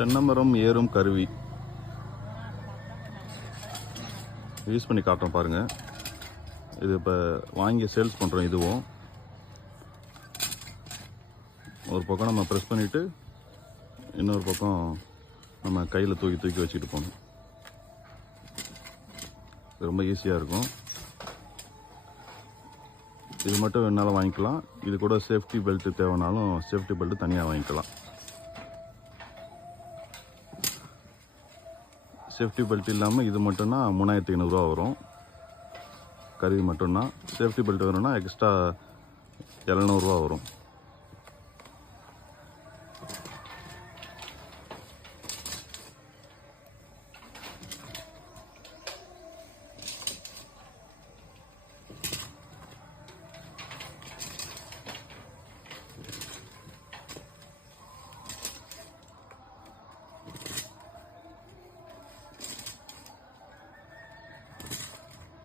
தென்னைமரம் ஏறும் கருவி யூஸ் பண்ணி காட்டுறோம் பாருங்கள். இது இப்போ வாங்கி சேல்ஸ் பண்ணுறோம். இதுவும் ஒரு பக்கம் நம்ம ப்ரெஸ் பண்ணிவிட்டு இன்னொரு பக்கம் நம்ம கையில் தூக்கி தூக்கி வச்சுட்டு போகணும். ரொம்ப ஈஸியாக இருக்கும். இது மட்டும் வேணாலும் வாங்கிக்கலாம். இது கூட சேஃப்டி பெல்ட்டு தேவைனாலும் சேஃப்டி பெல்ட்டு தனியாக வாங்கிக்கலாம். சேஃப்டி பெல்ட் இல்லாமல் இது மட்டும்னா 3500 வரும். கருவி மட்டும்னா. சேஃப்டி பெல்ட் வேணும்னா எக்ஸ்ட்ரா 700 வரும்.